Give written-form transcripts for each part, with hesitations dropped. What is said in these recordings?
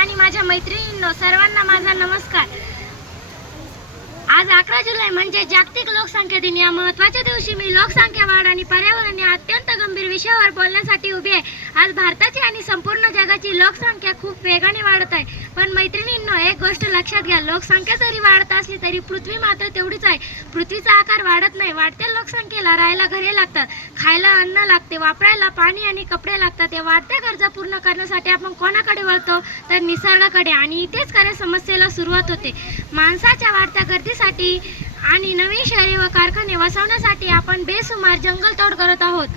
आणि माझ्या मैत्रिणींनो, सर्वांना माझा नमस्कार। आज 11 जुलै म्हणजे जागतिक लोकसंख्या दिन। या महत्त्वाच्या दिवशी मी लोकसंख्या वाढ आणि पर्यावरण या अत्यंत गंभीर विषयावर बोलण्यासाठी उभी आहे। आज भारताची आणि संपूर्ण जगाची लोकसंख्या खूप वेगाने वाढत आहे। पण मैत्रिणींनो, एक गोष्ट लक्षात घ्या, लोकसंख्या जरी वाढत असली तरी पृथ्वी मात्र तेवढीच आहे। पृथ्वीचा आकार वाढत नाही। वाढत्या लोकसंख्येला राहायला घरे लागतात, खायला अन्न लागते, वापरायला पाणी आणि कपडे लागतात। या वाढत्या गरजा पूर्ण करण्यासाठी आपण कोणाकडे वळतो तर निसर्गाकडे, आणि इथेच खऱ्या समस्येला सुरुवात होते। माणसाच्या वाढत्या गरजेसाठी आणि नवीन शहरे व कारखाने वसवण्यासाठी आपण बेसुमार जंगलतोड करत आहोत।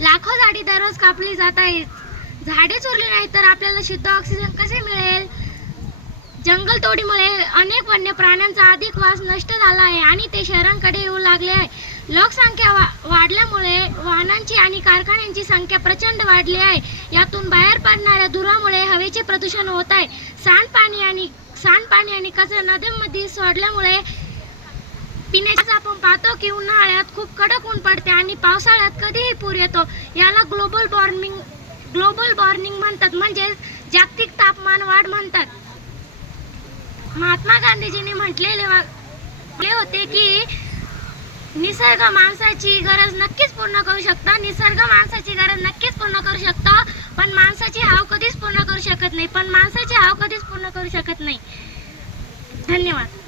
लाखो झाडे दररोज कापली जात आहेत। झाडेच उरली नाही तर आपल्याला शुद्ध ऑक्सिजन कसे मिळेल? जंगलतोडीमुळे अनेक वन्य प्राण्यांचा अधिवास नष्ट झाला आहे आणि ते शहरांकडे येऊ लागले आहे। लोकसंख्या वाढल्यामुळे वाहनांची आणि कारखान्यांची संख्या प्रचंड वाढली आहे। यातून बाहेर पडणाऱ्या धुरामुळे हवेचे प्रदूषण होत आहे। सांडपाणी आणि कचरा नद्यांमध्ये सोडल्यामुळे पिण्याचा आपण पाहतो की उन्हाळ्यात खूप कडक ऊन पडते आणि पावसाळ्यात कधीही पूर येतो। याला ग्लोबल वॉर्मिंग म्हणतात, म्हणजे जागतिक तापमान वाढ म्हणतात। महात्मा गांधीजींनी म्हटलेले होते की निसर्ग माणसाची गरज नक्कीच पूर्ण करू शकतो, पण माणसाची हाव कधीच पूर्ण करू शकत नाही। धन्यवाद।